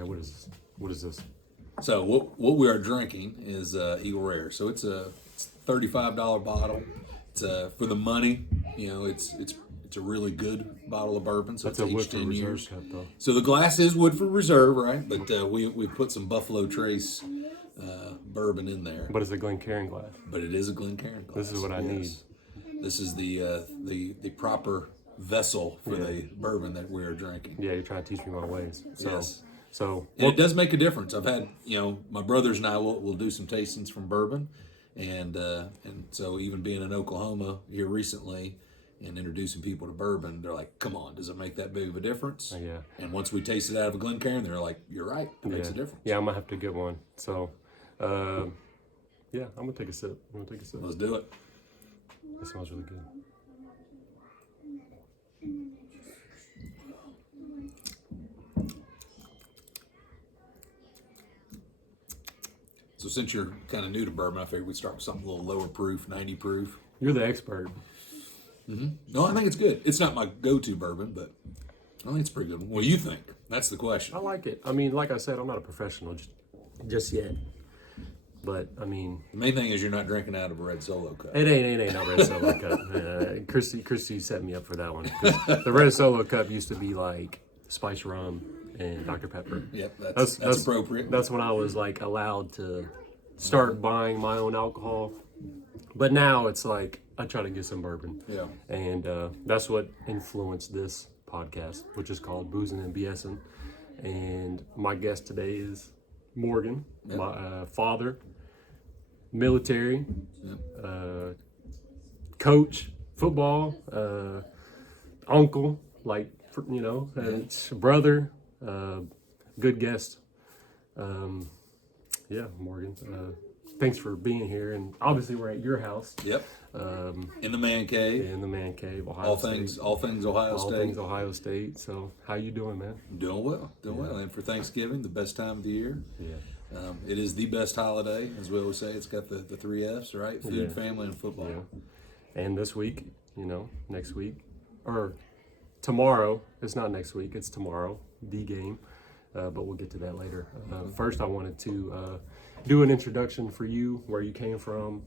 Okay, what is this? What is this? So what we are drinking is Eagle Rare. So it's a $35 bottle. It's for the money. It's a really good bottle of bourbon. So That's it's a aged 10 Woodford years. Reserve cup, though. So the glass is Woodford Reserve, right? But we put some Buffalo Trace bourbon in there. But it's a Glencairn glass. But it is a Glencairn glass. This is what I need. This is the proper vessel for the bourbon that we are drinking. Yeah, you're trying to teach me my ways. So, Yes. So And it does make a difference. I've had, my brothers and I will do some tastings from bourbon, and so even being in Oklahoma here recently and introducing people to bourbon, they're like, "Come on, does it make that big of a difference?" Yeah. And once we tasted out of a Glencairn, they're like, "You're right, it makes a difference." Yeah, I'm gonna have to get one. So, yeah, I'm gonna take a sip. Let's do it. It smells really good. So since you're kind of new to bourbon, I figured we'd start with something a little lower proof, 90 proof. You're the expert. No, I think it's good. It's not my go-to bourbon, but I think it's pretty good. What do you think? That's the question. I like it. I mean, like I said, I'm not a professional just yet. But I mean, The main thing is you're not drinking out of a red Solo cup. it ain't no red Solo cup. Christy set me up for that one. The red Solo cup used to be like spice rum and Dr. Pepper. Yep, that's appropriate. That's when I was like allowed to start buying my own alcohol. But now it's like I try to get some bourbon. Yeah. And that's what influenced this podcast, which is called Boozin BS'in. And my guest today is Morgan, my father, military, coach, football, uncle, brother, good guest. Yeah, Morgan. Thanks for being here, and obviously we're at your house. Yep. In the man cave. In the man cave, Ohio All State. things Ohio All State. things Ohio State. So, how you doing, man? Doing well. And for Thanksgiving, the best time of the year. Yeah. It is the best holiday, as we always say. It's got the 3 F's, right? Food, family, and football. Yeah. And this week, next week, or tomorrow, it's not next week, it's tomorrow, the game. But we'll get to that later. First, I wanted to do an introduction for you, where you came from.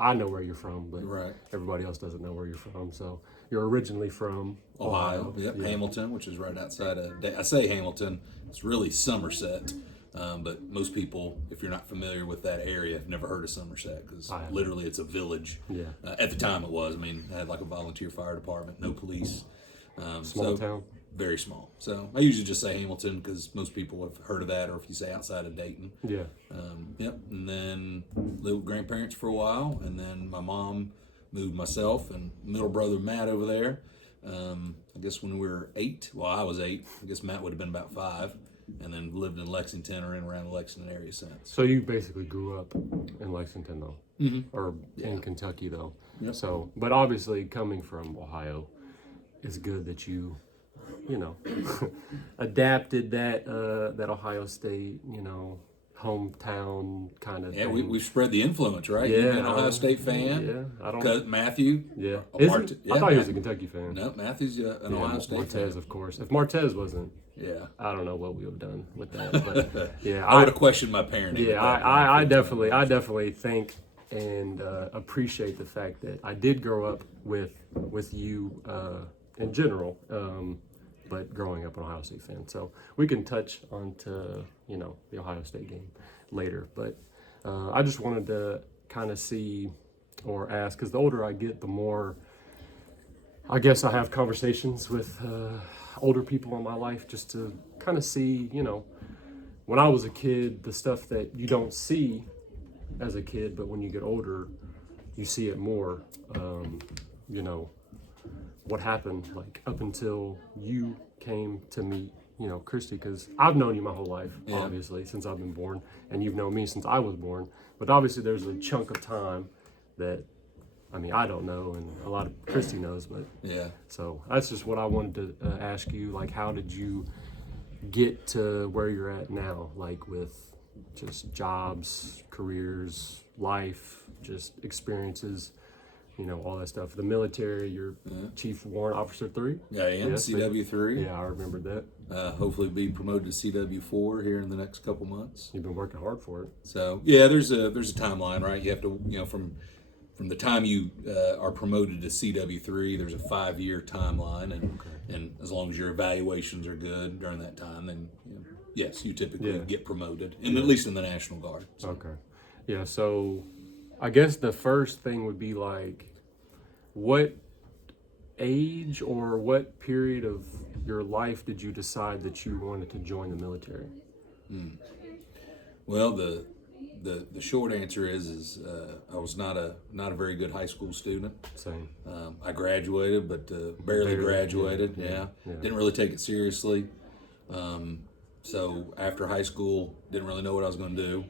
I know where you're from, but everybody else doesn't know where you're from. So you're originally from Ohio. Yep, yeah. Hamilton, which is right outside of, I say Hamilton, it's really Somerset. But most people, if you're not familiar with that area, have never heard of Somerset, because literally it's a village. Yeah. At the time it was. I mean, I had like a volunteer fire department, no police. Small town. Very small. So I usually just say Hamilton because most people have heard of that, or if you say outside of Dayton. Yeah. Yep. And then lived with grandparents for a while, and then my mom moved myself and middle brother Matt over there. I guess when we were 8, well, I was 8. I guess Matt would have been about 5, and then lived in Lexington or in around the Lexington area since. So you basically grew up in Lexington, though, or in Kentucky, though. Yep. So, but obviously coming from Ohio, it's good that you adapted that Ohio State, hometown kind of thing. We've spread the influence, right? Yeah, You've been an Ohio State fan. Yeah, I don't. Matthew. Yeah, I thought he was a Kentucky fan. No, Matthew's an Ohio State fan. Martez, of course. If Martez wasn't, I don't know what we would have done with that. But yeah, I would have questioned my parenting. Yeah, I definitely think and appreciate the fact that I did grow up with you in general. But growing up an Ohio State fan. So we can touch onto, the Ohio State game later. But I just wanted to kind of see or ask, because the older I get, the more, I guess, I have conversations with older people in my life, just to kind of see, when I was a kid, the stuff that you don't see as a kid, but when you get older, you see it more, what happened, like, up until you came to meet, Christy, because I've known you my whole life, obviously, since I've been born, and you've known me since I was born. But obviously there's a chunk of time that, I don't know, and a lot of Christy knows, but so that's just what I wanted to ask you, like, how did you get to where you're at now, like, with just jobs, careers, life, just experiences, all that stuff. The military, you're Chief Warrant Officer 3? Yeah, I am, CW3. Yeah, I remember that. Hopefully be promoted to CW4 here in the next couple months. You've been working hard for it. So yeah, there's a timeline, right? You have to, from the time you are promoted to CW3, there's a 5-year timeline, and as long as your evaluations are good during that time, then yes, you typically get promoted, and at least in the National Guard. So. Okay. Yeah. So, I guess the first thing would be like, what age or what period of your life did you decide that you wanted to join the military? Well, the short answer is I was not a very good high school student. Same. I graduated, but barely graduated. Yeah. Didn't really take it seriously. So after high school, didn't really know what I was going to do,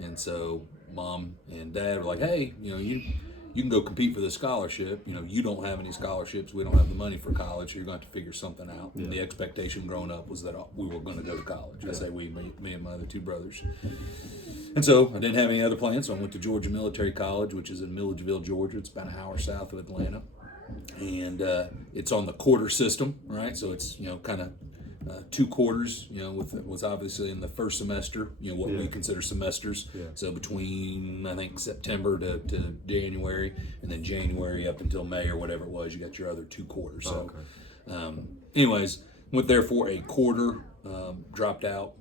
and so mom and dad were like, "Hey, you can go compete for the scholarship. You don't have any scholarships. We don't have the money for college. So you're going to have to figure something out." And the expectation growing up was that we were going to go to college. I say me and my other 2 brothers. And so I didn't have any other plans, so I went to Georgia Military College, which is in Milledgeville, Georgia. It's about an hour south of Atlanta. And it's on the quarter system, right? So it's, kind of 2 quarters, with obviously in the first semester, what we consider semesters. Yeah. So between, I think, September to January, and then January up until May or whatever it was, you got your other 2 quarters. So, anyways, went there for a quarter, dropped out.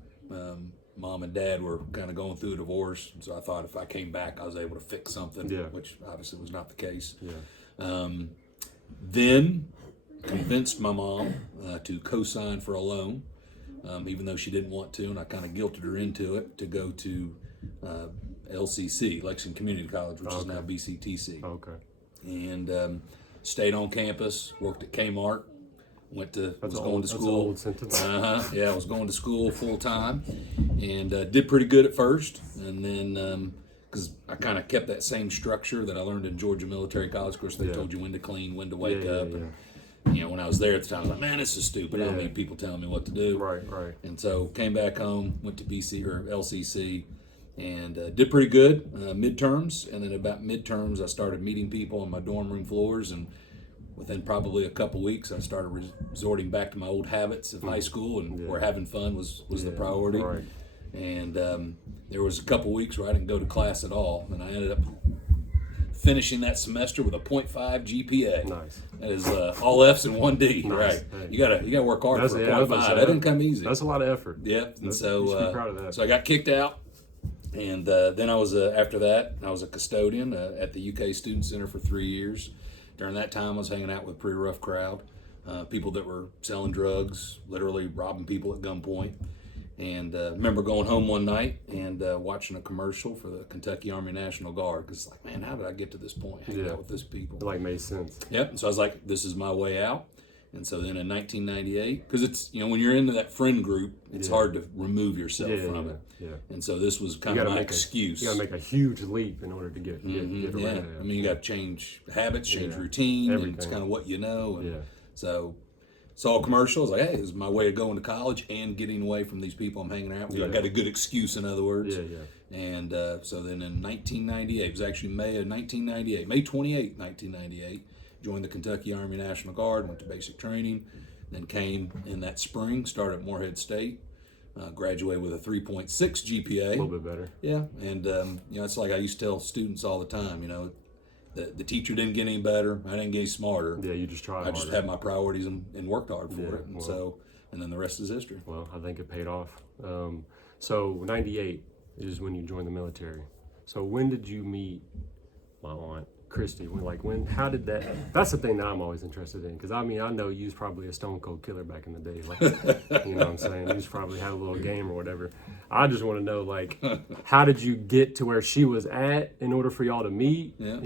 Mom and dad were kind of going through a divorce, so I thought if I came back, I was able to fix something, which obviously was not the case. Yeah. Then convinced my mom to co-sign for a loan, even though she didn't want to, and I kind of guilted her into it, to go to LCC, Lexington Community College, which is now BCTC. Okay. And stayed on campus, worked at Kmart. Was going to school. That's an old sentence. I was going to school full time, and did pretty good at first. And then, because I kind of kept that same structure that I learned in Georgia Military College. Of course, they told you when to clean, when to wake up. And, when I was there at the time, I was like, man, this is stupid. I don't need people telling me what to do. Right. And so came back home, went to LCC, and did pretty good midterms. And then about midterms, I started meeting people on my dorm room floors, and within probably a couple weeks, I started resorting back to my old habits of high school, and where having fun was the priority. Right. And there was a couple weeks where I didn't go to class at all, and I ended up finishing that semester with a 0.5 GPA. Nice. That is all F's and 1 D. Nice. Right. Hey. You gotta work hard for a 0.5. That didn't come easy. That's a lot of effort. Yeah. And you should be proud of that. so I got kicked out. And then I was, after that, I was a custodian at the UK Student Center for 3 years. During that time, I was hanging out with a pretty rough crowd. People that were selling drugs, literally robbing people at gunpoint. And remember going home one night and watching a commercial for the Kentucky Army National Guard. Because it's like, man, how did I get to this point hanging out with these people? It made sense. Yep. And so I was like, this is my way out. And so then in 1998, because it's, when you're into that friend group, it's hard to remove yourself from it. Yeah. And so this was kind of my excuse. You got to make a huge leap in order to get around that. I mean, you got to change habits, change routine. Everything. And it's kind of what you know. And so saw a commercial. I was like, hey, this is my way of going to college and getting away from these people I'm hanging out with. I got a good excuse, in other words. And so then in 1998, it was actually May of 1998, May 28, 1998, joined the Kentucky Army National Guard, went to basic training, then came in that spring, started at Morehead State, graduated with a 3.6 GPA. A little bit better. Yeah, and it's like I used to tell students all the time, the teacher didn't get any better, I didn't get any smarter. Yeah, you just tried harder. I just had my priorities and worked hard for it. And and then the rest is history. Well, I think it paid off. So 98 is when you joined the military. So when did you meet my aunt, Christy? How did that's the thing that I'm always interested in. Because I know you was probably a stone cold killer back in the day. You know what I'm saying? You just probably had a little game or whatever. I just want to know, how did you get to where she was at in order for y'all to meet? Yeah.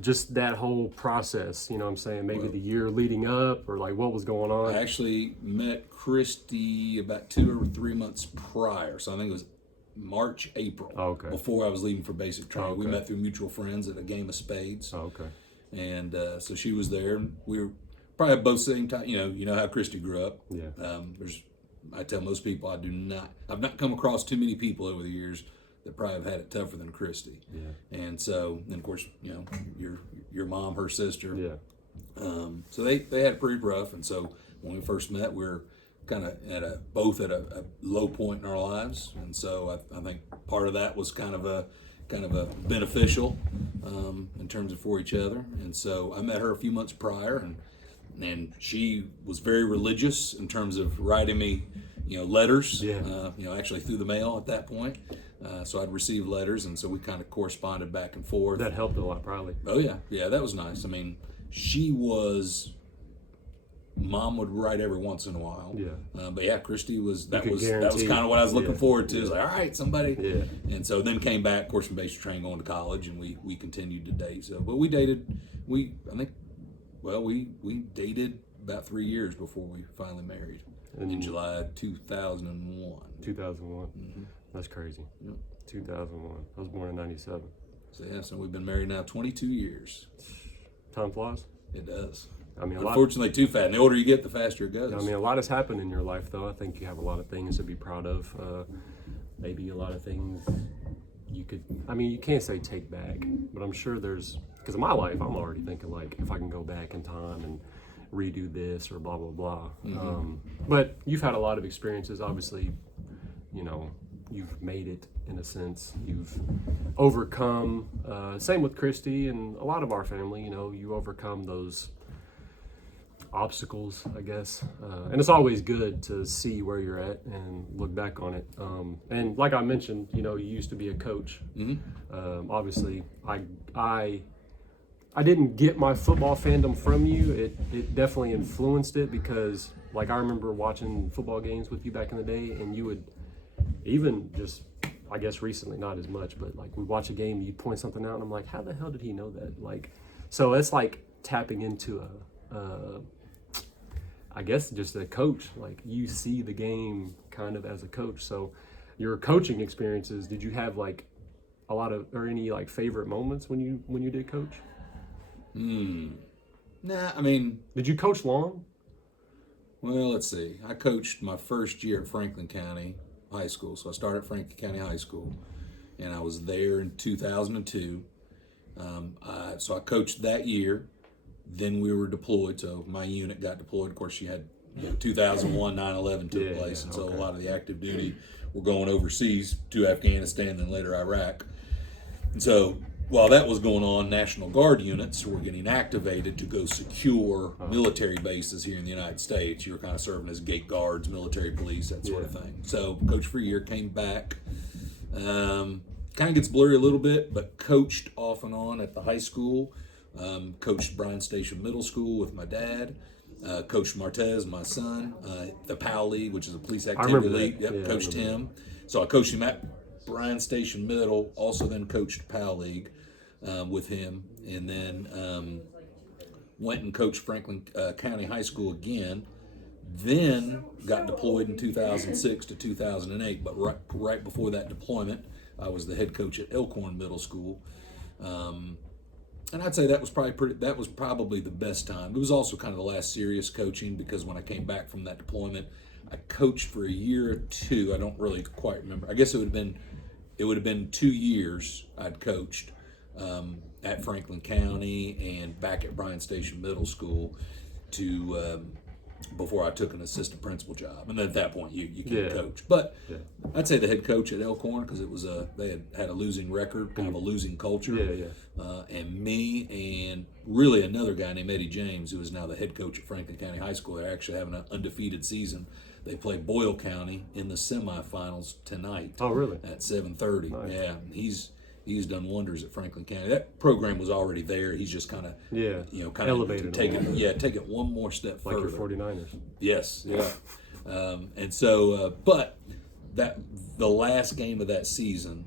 Just that whole process, you know what I'm saying? Maybe the year leading up, or what was going on? I actually met Christy about 2 or 3 months prior. So I think it was March, April. Before I was leaving for basic training. We met through mutual friends at a game of spades. And so she was there, and we were probably both same time. You know how Christy grew up. Yeah. I tell most people I've not come across too many people over the years that probably have had it tougher than Christy. Yeah. And so, and of course, your mom, her sister. Yeah. So they had it pretty rough, and so when we first met, we were kind of both at a low point in our lives, and so I think part of that was kind of a beneficial in terms of for each other. And so I met her a few months prior, and she was very religious in terms of writing me, letters. Yeah. Actually through the mail at that point. So I'd receive letters, and so we kind of corresponded back and forth. That helped a lot, probably. Oh yeah, that was nice. I mean, she was. Mom would write every once in a while. Yeah. But yeah, Christy that was guarantee. kind of what I was looking Yeah. forward to. Yeah. It was like, all right, somebody. Yeah. And so then came back, of course, from basic training, going to college, and we continued to date. So, but we dated. We dated about 3 years before we finally married in July 2001. 2001. Mm-hmm. That's crazy. Yep. 2001. I was born in 97. So we've been married now 22 years. Time flies. It does. I mean, Unfortunately, too fast. And the older you get, the faster it goes. I mean, a lot has happened in your life, though. I think you have a lot of things to be proud of. Maybe a lot of things you can't say take back, but I'm sure because in my life, I'm already thinking, like, if I can go back in time and redo this or blah, blah, blah. Mm-hmm. But you've had a lot of experiences. Obviously, you've made it in a sense. You've overcome, same with Christy and a lot of our family, you overcome those obstacles, I guess, and it's always good to see where you're at and look back on it. And like I mentioned, you used to be a coach. Mm-hmm. Obviously, I didn't get my football fandom from you. It definitely influenced it because, like, I remember watching football games with you back in the day, and you would even just, I guess recently, not as much, but like we'd watch a game, you'd point something out, and I'm like, how the hell did he know that? Like, so it's like tapping into I guess just a coach. Like, you see the game kind of as a coach. So your coaching experiences, did you have like a lot of, or any like favorite moments when you did coach? Nah, I mean, did you coach long? Well, let's see. I coached my first year at Franklin County High School. So I started at Franklin County High School, and I was there in 2002. So I coached that year. Then we were deployed, so my unit got deployed. Of course, you had 2001, 9/11 took place, and so a lot of the active duty were going overseas to Afghanistan, then later Iraq. And so while that was going on, National Guard units were getting activated to go secure military bases here in the United States. You were kind of serving as gate guards, military police, that sort of thing. So coached for a year, came back. Kind of gets blurry a little bit, but coached off and on at the high school. Coached Bryan Station Middle School with my dad. Coached Martez, my son. The POW League, which is a police activity league. Yep, coached him. So I coached him at Bryan Station Middle. Also then coached POW League with him. And then went and coached Franklin County High School again. Then got deployed in 2006 to 2008. But right before that deployment, I was the head coach at Elkhorn Middle School. And I'd say that was probably the best time. It was also kind of the last serious coaching, because when I came back from that deployment, I coached for a year or two. I don't really quite remember. I guess it would have been 2 years I'd coached at Franklin County and back at Bryan Station Middle School before I took an assistant principal job. And then at that point, you can't coach. But I'd say the head coach at Elkhorn, because it was they had a losing record, kind of a losing culture. And me and really another guy named Eddie James, who is now the head coach at Franklin County High School. They're actually having an undefeated season. They play Boyle County in the semifinals tonight. Oh, really? At 7:30. Nice. Yeah, he's done wonders at Franklin County. That program was already there. He's just kind of elevated, take it one more step like further. your 49ers. Yes, yeah. And so, but the last game of that season,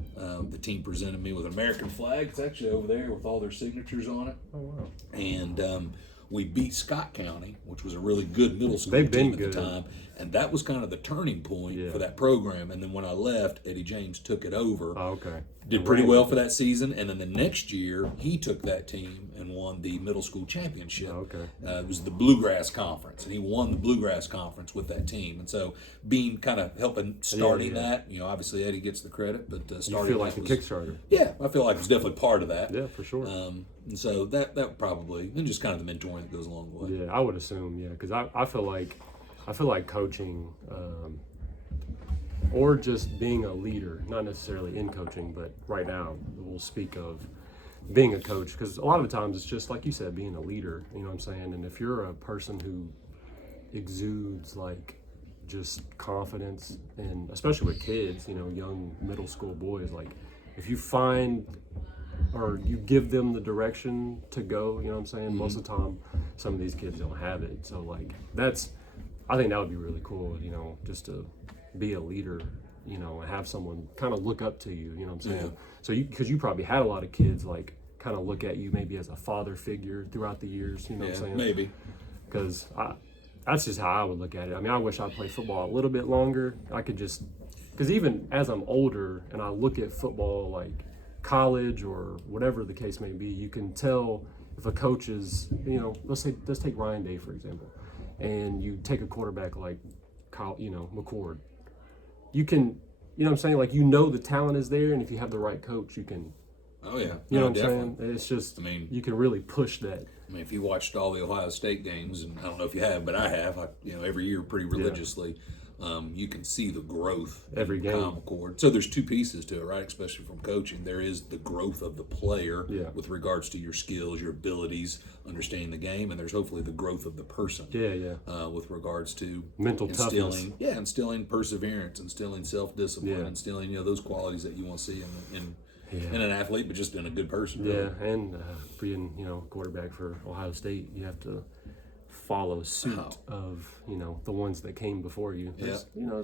the team presented me with an American flag. It's actually over there with all their signatures on it. Oh, wow. And we beat Scott County, which was a really good middle school They've been team at good. the time. And that was kind of the turning point for that program. And then when I left, Eddie James took it over. Oh, okay. Did pretty well for that season. And then the next year, he took that team and won the middle school championship. Oh, okay. It was the Bluegrass Conference. And he won the Bluegrass Conference with that team. And so being kind of starting that, obviously Eddie gets the credit, but starting You feel like the Kickstarter. Yeah, I feel like it was definitely part of that. Yeah, for sure. And so that probably, and just kind of the mentoring point goes a long way. Yeah, I would assume, yeah, because I feel like coaching, or just being a leader, not necessarily in coaching, but right now we'll speak of being a coach, because a lot of the times it's just like you said, being a leader, you know what I'm saying? And if you're a person who exudes like just confidence, and especially with kids, you know, young middle school boys, like if you find or you give them the direction to go, you know what I'm saying? Most of the time, some of these kids don't have it. So like I think that would be really cool, you know, just to be a leader, you know, and have someone kind of look up to you, you know what I'm saying? Yeah. So because you probably had a lot of kids like kind of look at you maybe as a father figure throughout the years, you know what I'm saying? Maybe. Because that's just how I would look at it. I mean, I wish I played football a little bit longer. I could just, because even as I'm older and I look at football like college or whatever the case may be, you can tell if a coach is, you know, let's take Ryan Day for example, and you take a quarterback like you know, McCord. You can, you know what I'm saying, like, you know, the talent is there, and if you have the right coach, you can. Oh yeah, You know what I'm definitely. saying? It's just, I mean, you can really push that. I mean, if you watched all the Ohio State games, and I don't know if you have, but I have, you know, every year pretty religiously, you can see the growth Every in game. Kyle McCord. So there's two pieces to it, right? Especially from coaching. There is the growth of the player with regards to your skills, your abilities, understanding the game, and there's hopefully the growth of the person. With regards to Mental toughness. instilling perseverance, instilling self-discipline, instilling, you know, those qualities that you want to see in an athlete, but just in a good person. Yeah, and being, you know, quarterback for Ohio State, you have to follow suit of, you know, the ones that came before you. Yeah. You know,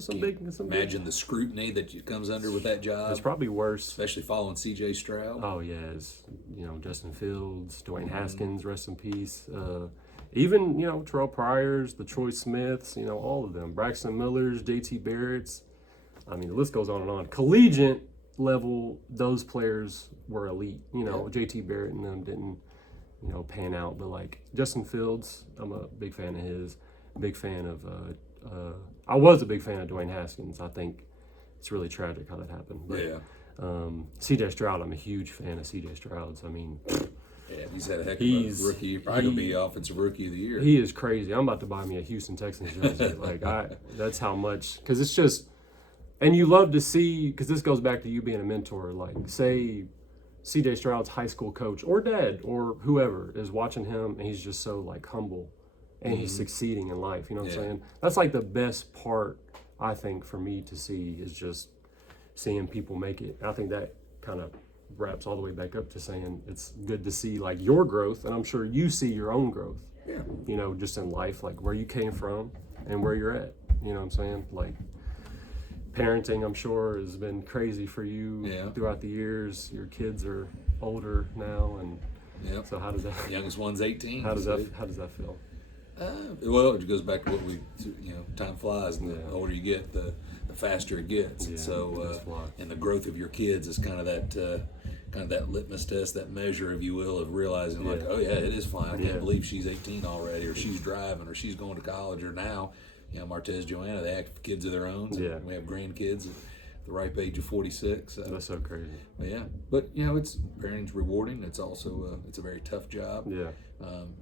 Imagine the scrutiny that comes under with that job. It's probably worse. Especially following C.J. Stroud. Oh, yeah. It's, you know, Justin Fields, Dwayne Haskins, rest in peace. Even, you know, Terrell Pryors, the Troy Smiths, you know, all of them. Braxton Millers, J.T. Barrett's. I mean, the list goes on and on. Collegiate level, those players were elite. You know, J.T. Barrett and them didn't, you know, pan out. But like Justin Fields, I'm a big fan of his. Big fan of, I was a big fan of Dwayne Haskins. I think it's really tragic how that happened. But, C.J. Stroud, I'm a huge fan of C.J. Stroud's. I mean, yeah, he's had a heck of a rookie. Probably gonna be offensive rookie of the year. He is crazy. I'm about to buy me a Houston Texans jersey. Like that's how much, because it's just, and you love to see, because this goes back to you being a mentor. Like, say C.J. Stroud's high school coach or dad or whoever is watching him, and he's just so like humble, and he's succeeding in life. You know what I'm saying? That's like the best part, I think, for me to see, is just seeing people make it. I think that kind of wraps all the way back up to saying it's good to see like your growth, and I'm sure you see your own growth. Yeah. You know, just in life, like where you came from and where you're at. You know what I'm saying? Like, parenting, I'm sure, has been crazy for you throughout the years. Your kids are older now, and so how does that? The youngest one's 18. How does that feel? Well, it goes back to what time flies, and the older you get, the faster it gets. Yeah, and so, and the growth of your kids is kind of that litmus test, that measure, if you will, of realizing like, oh yeah, it is flying. I can't believe she's 18 already, or she's driving, or she's going to college, or now, you know, Martez, Joanna, they act kids of their own. So we have grandkids at the ripe age of 46. So. That's so crazy. But you know, it's parenting's rewarding. It's also it's a very tough job.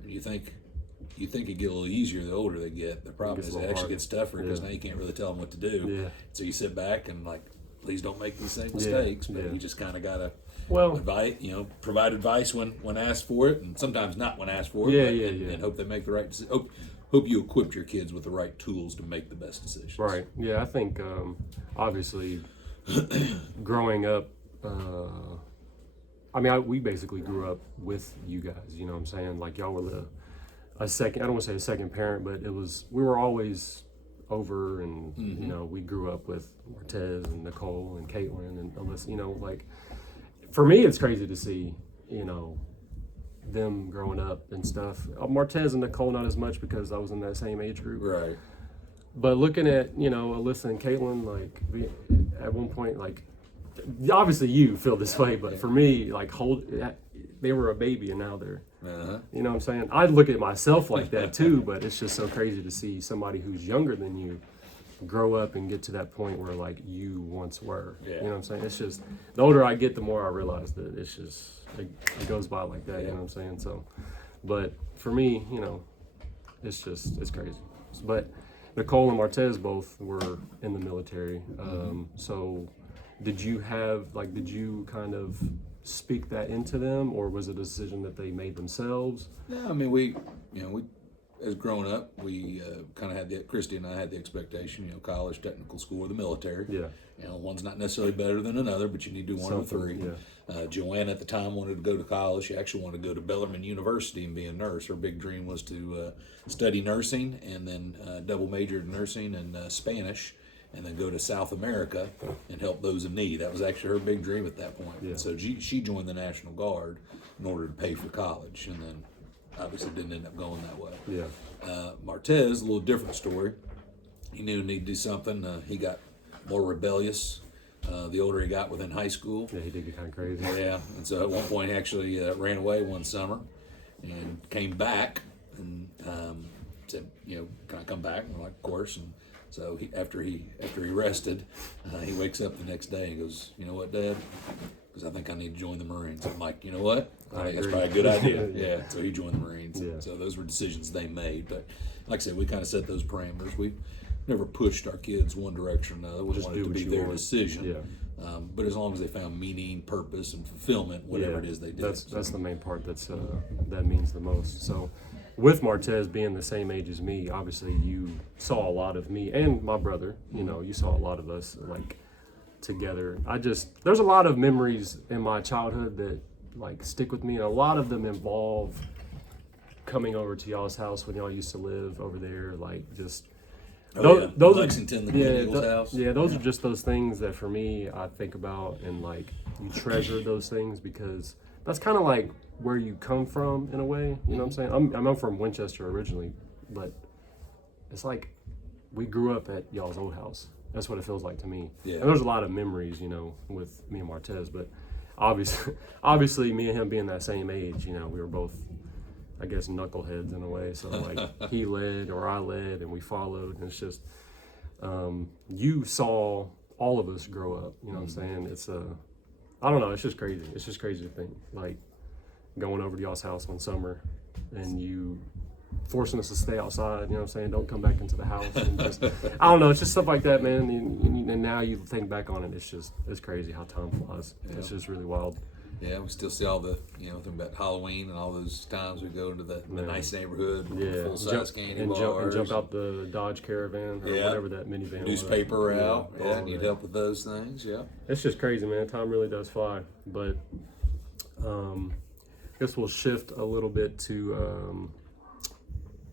You think it get a little easier the older they get. The problem is it actually gets tougher because now you can't really tell them what to do. So you sit back and like, please don't make these same mistakes. But you just kind of gotta provide advice when asked for it, and sometimes not when asked for it. And hope they make the right decision. Hope you equip your kids with the right tools to make the best decisions. Right. Yeah, I think obviously growing up, we basically grew up with you guys. You know what I'm saying? Like, y'all were a second, I don't want to say a second parent, but we were always over, and you know, we grew up with Martez and Nicole and Caitlin and Alyssa. You know, like, for me, it's crazy to see, you know, them growing up and stuff. Martez and Nicole not as much because I was in that same age group. Right. But looking at, you know, Alyssa and Caitlin, like, at one point, like, obviously you feel this way, but for me, like, they were a baby and now they're, you know what I'm saying? I look at myself like that too, but it's just so crazy to see somebody who's younger than you grow up and get to that point where like you once were. You know what I'm saying? It's just, the older I get, the more I realize that it's just, it goes by like that, you know what I'm saying? So, But for me, it's crazy. But Nicole and Martez both were in the military. So did you kind of speak that into them, or was it a decision that they made themselves? Yeah, I mean, we as growing up, we kind of had Christy and I had the expectation, college, technical school, or the military. Yeah. One's not necessarily better than another, but you need to do one of the three. Yeah. Joanne at the time wanted to go to college. She actually wanted to go to Bellarmine University and be a nurse. Her big dream was to study nursing and then double major in nursing and Spanish, and then go to South America and help those in need. That was actually her big dream at that point. Yeah. So she joined the National Guard in order to pay for college, and then obviously didn't end up going that way. Yeah. Martez, a little different story. He knew he needed to do something. He got more rebellious the older he got within high school. Yeah, he did get kind of crazy. Yeah, and so at one point he actually ran away one summer and came back and said, can I come back? And I'm like, of course. And so after he rested, he wakes up the next day and goes, you know what, Dad? Because I think I need to join the Marines. I'm like, you know what? I think that's probably a good idea. Yeah. So he joined the Marines. Yeah. So those were decisions they made. But like I said, we kind of set those parameters. We never pushed our kids one direction or another. We wanted it to be their decision. Yeah. But as long as they found meaning, purpose, and fulfillment, whatever it is they did. That's the main part that means the most. So with Martez being the same age as me, obviously you saw a lot of me and my brother. You saw a lot of us together. There's a lot of memories in my childhood that stick with me, and a lot of them involve coming over to y'all's house when y'all used to live over there. Those Lexington, the Green Eagles house. Yeah, those are just those things that for me I think about, and you treasure those things because that's kind of where you come from in a way. You know what I'm saying? I'm from Winchester originally, but it's we grew up at y'all's old house. That's what it feels like to me. Yeah. And there's a lot of memories, with me and Martez, but obviously me and him being that same age, we were both, I guess, knuckleheads in a way. So he led or I led and we followed, and it's just you saw all of us grow up. You know what I'm saying? It's I don't know. It's just crazy. It's just crazy to think going over to y'all's house one summer and you forcing us to stay outside. You know what I'm saying? Don't come back into the house. And just, I don't know. It's just stuff like that, man. And now you think back on it, it's crazy how time flies. Yeah. It's just really wild. Yeah, we still see all the, think about Halloween and all those times we go into the nice neighborhood with full-size candy bars. And jump out the Dodge Caravan or whatever that minivan Newspaper was. out. Yeah, and you'd help with those things, yeah. It's just crazy, man. Time really does fly. But I guess we'll shift a little bit to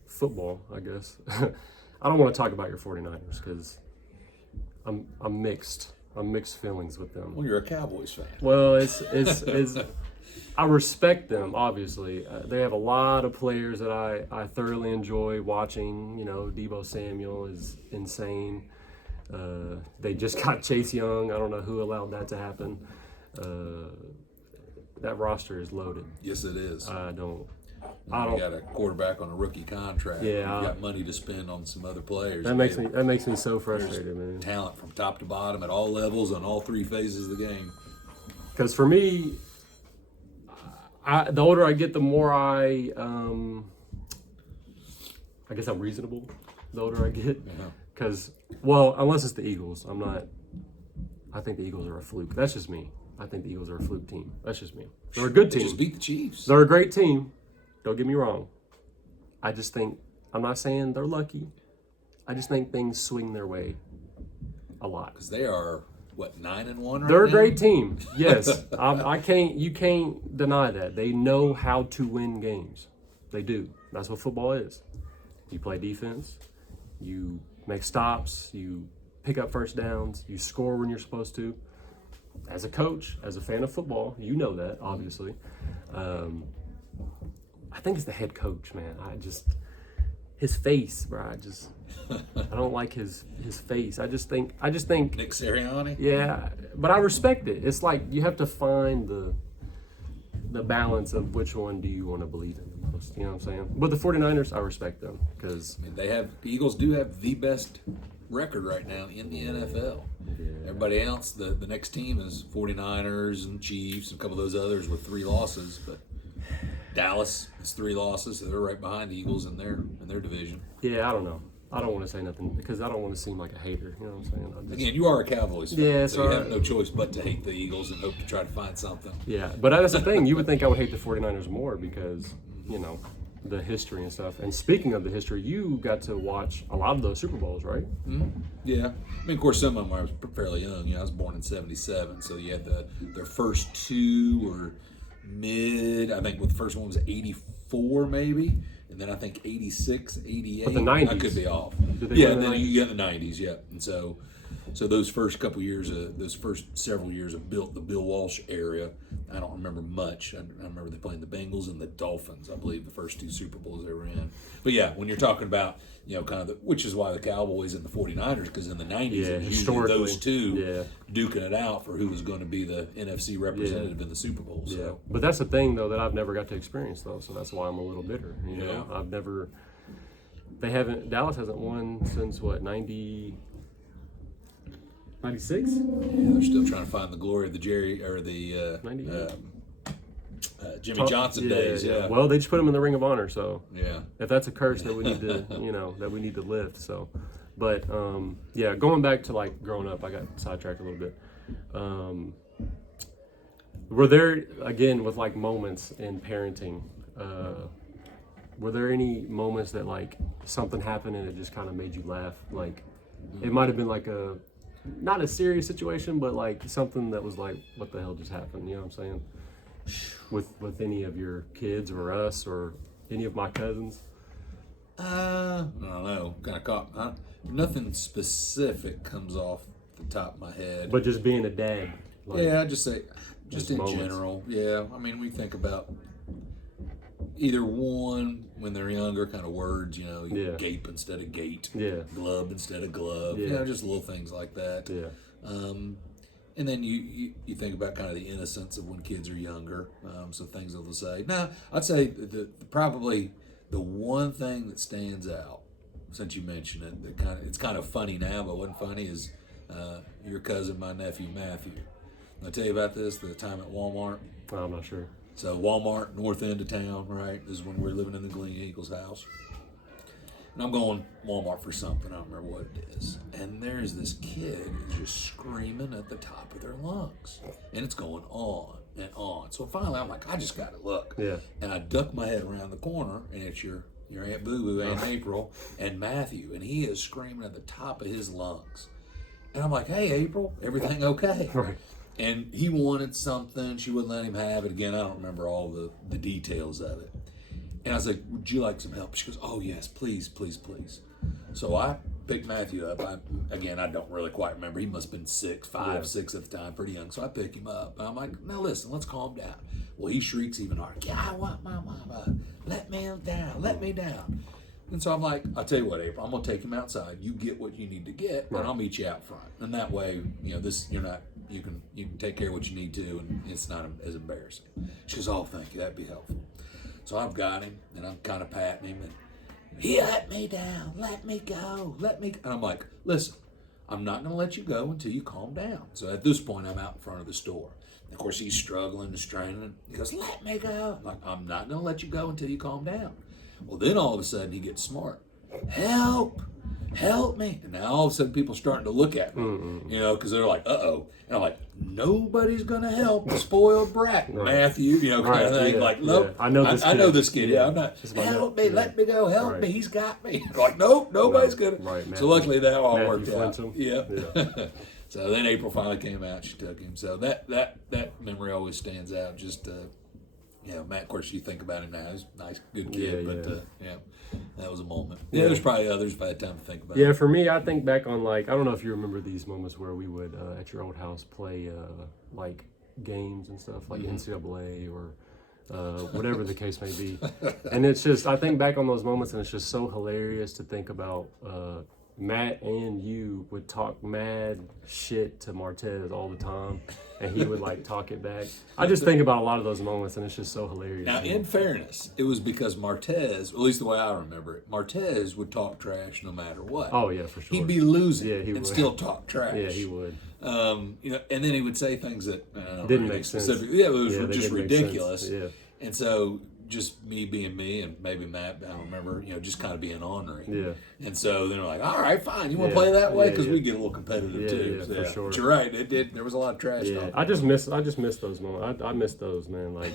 football, I guess. I don't want to talk about your 49ers because I'm mixed. I'm mixed feelings with them. Well, you're a Cowboys fan. Well, it's I respect them, obviously. They have a lot of players that I thoroughly enjoy watching. Deebo Samuel is insane. They just got Chase Young. I don't know who allowed that to happen. That roster is loaded. Yes, it is. You got a quarterback on a rookie contract. Yeah, you got money to spend on some other players. That makes me so frustrated, man. Talent from top to bottom at all levels on all three phases of the game. Because for me, the older I get, the more I guess I'm reasonable. The older I get, because unless it's the Eagles, I'm not. I think the Eagles are a fluke. That's just me. I think the Eagles are a fluke team. That's just me. They're a good team. They just beat the Chiefs. They're a great team. Don't get me wrong. I just think, I'm not saying they're lucky. I just think things swing their way a lot. Because they are, 9-1 right now? They're a great team. Yes. You can't deny that. They know how to win games. They do. That's what football is. You play defense. You make stops. You pick up first downs. You score when you're supposed to. As a coach, as a fan of football, you know that, obviously. I think it's the head coach, man. His face, bro. I don't like his face. I just think Nick Sirianni? Yeah, but I respect it. It's you have to find the balance of which one do you want to believe in the most. You know what I'm saying? But the 49ers, I respect them because the Eagles do have the best record right now in the NFL. Yeah. Everybody else, the next team is 49ers and Chiefs and a couple of those others with 3 losses, but Dallas is 3 losses, so they're right behind the Eagles in their division. Yeah, I don't know. I don't want to say nothing because I don't want to seem like a hater. You know what I'm saying? Again, you are a Cowboys fan, Yeah, so you have no choice but to hate the Eagles and hope to try to find something. Yeah, but that's the thing. You would think I would hate the 49ers more because, you know, the history and stuff. And speaking of the history, you got to watch a lot of those Super Bowls, right? Mm-hmm. Yeah. I mean, of course, some of them I was fairly young. You know, I was born in 77, so you had their first 2 were mid. I think the first one was 84 maybe. And then I think 86, 88. But the 90s. I could be off. Yeah, and then you get the 90s, yeah. And so those first couple years, those first several years of the Bill Walsh area, I don't remember much. I remember they playing the Bengals and the Dolphins, I believe, the first 2 Super Bowls they were in. But yeah, when you're talking about, you know, kind of which is why the Cowboys and the 49ers, because in the 90s, it was usually those 2 duking it out for who was going to be the NFC representative in the Super Bowl. So. Yeah, but that's the thing, though, that I've never got to experience, though, so that's why I'm a little bitter, you know? I've never, Dallas hasn't won since, what, 96? Yeah, they're still trying to find the glory of the Jimmy Johnson days. Yeah. Well, they just put him in the Ring of Honor, so yeah. If that's a curse that we need to, you know, that we need to lift. So, but yeah, going back to like growing up, I got sidetracked a little bit. Were there again with like moments in parenting? Were there any moments that like something happened and it just kind of made you laugh? Like it might have been like not a serious situation, but like something that was like, what the hell just happened? You know what I'm saying? With any of your kids or us or any of my cousins? I don't know. Kind of caught. Nothing specific comes off the top of my head. But just being a dad. Like, yeah, I'd just say, just in moments. general. Yeah, I mean, we think about either one when they're younger, kind of words, you know, gape instead of gate, glove instead of glove, you know, just little things like that. Yeah. And then you think about kind of the innocence of when kids are younger, so things they'll say. Now, I'd say probably the one thing that stands out, since you mentioned it, that it's kind of funny now, but wasn't funny, is your cousin, my nephew Matthew. I'll tell you about this, the time at Walmart. I'm not sure. So Walmart, north end of town, right? This is when we were living in the Glen Eagles house. And I'm going Walmart for something. I don't remember what it is. And there's this kid who's just screaming at the top of their lungs. And it's going on and on. So finally, I'm like, I just got to look. Yeah. And I duck my head around the corner, and it's your Aunt Boo-Boo, Aunt April, and Matthew. And he is screaming at the top of his lungs. And I'm like, hey, April, everything okay? Right. And he wanted something. She wouldn't let him have it. Again, I don't remember all the details of it. And I was like, would you like some help? She goes, oh, yes, please, please, please. So I picked Matthew up. I don't really quite remember. He must have been 5, 6 at the time, pretty young. So I pick him up. And I'm like, now listen, let's calm down. Well, he shrieks even harder. Yeah, I want my mama. Let me down. Let me down. And so I'm like, I'll tell you what, April, I'm going to take him outside. You get what you need to get, and I'll meet you out front. And that way, you know, you can take care of what you need to, and it's not as embarrassing. She goes, oh, thank you. That'd be helpful. So I've got him, and I'm kind of patting him, and he let me down. Let me go. And I'm like, listen, I'm not going to let you go until you calm down. So at this point, I'm out in front of the store. Of course, he's struggling and straining. He goes, let me go. I'm like, I'm not going to let you go until you calm down. Well, then all of a sudden, he gets smart. Help me. And now all of a sudden, people are starting to look at me, you know, because they're like, uh-oh. And I'm like, nobody's going to help the spoiled brat, Matthew, you know, kind of thing. Like, nope, I know this kid. Yeah, I'm not, help me, let me go, help me, he's got me. Like, nope, nobody's going to. So luckily, that all worked out. Yeah. So then April finally came out, she took him. So that memory always stands out. Just, Matt, of course, you think about him now, he's a nice, good kid, but that was a moment. Yeah, there's probably others if I had time to think about it. Yeah, for me, I think back on, like, I don't know if you remember these moments where we would, at your old house, play, like, games and stuff, like NCAA or whatever the case may be. And it's just, I think back on those moments, and it's just so hilarious to think about Matt and you would talk mad shit to Martez all the time, and he would like talk it back. I just think about a lot of those moments, and it's just so hilarious. Now, in fairness, it was because Martez, at least the way I remember it, Martez would talk trash no matter what. Oh yeah, for sure. He'd be losing, he and would still talk trash. Yeah, he would. And then he would say things that didn't make sense. Yeah, it was just ridiculous. Yeah. And so just me being me, and maybe Matt, I don't remember, just kind of being ornery. Yeah. And so then they're like, all right, fine. You want to Yeah. play that way? Yeah, Because yeah. we get a little competitive too. Yeah, So, for sure. But you're right. It did. There was a lot of trash Yeah, talk. I just miss those moments. I miss those, man. Like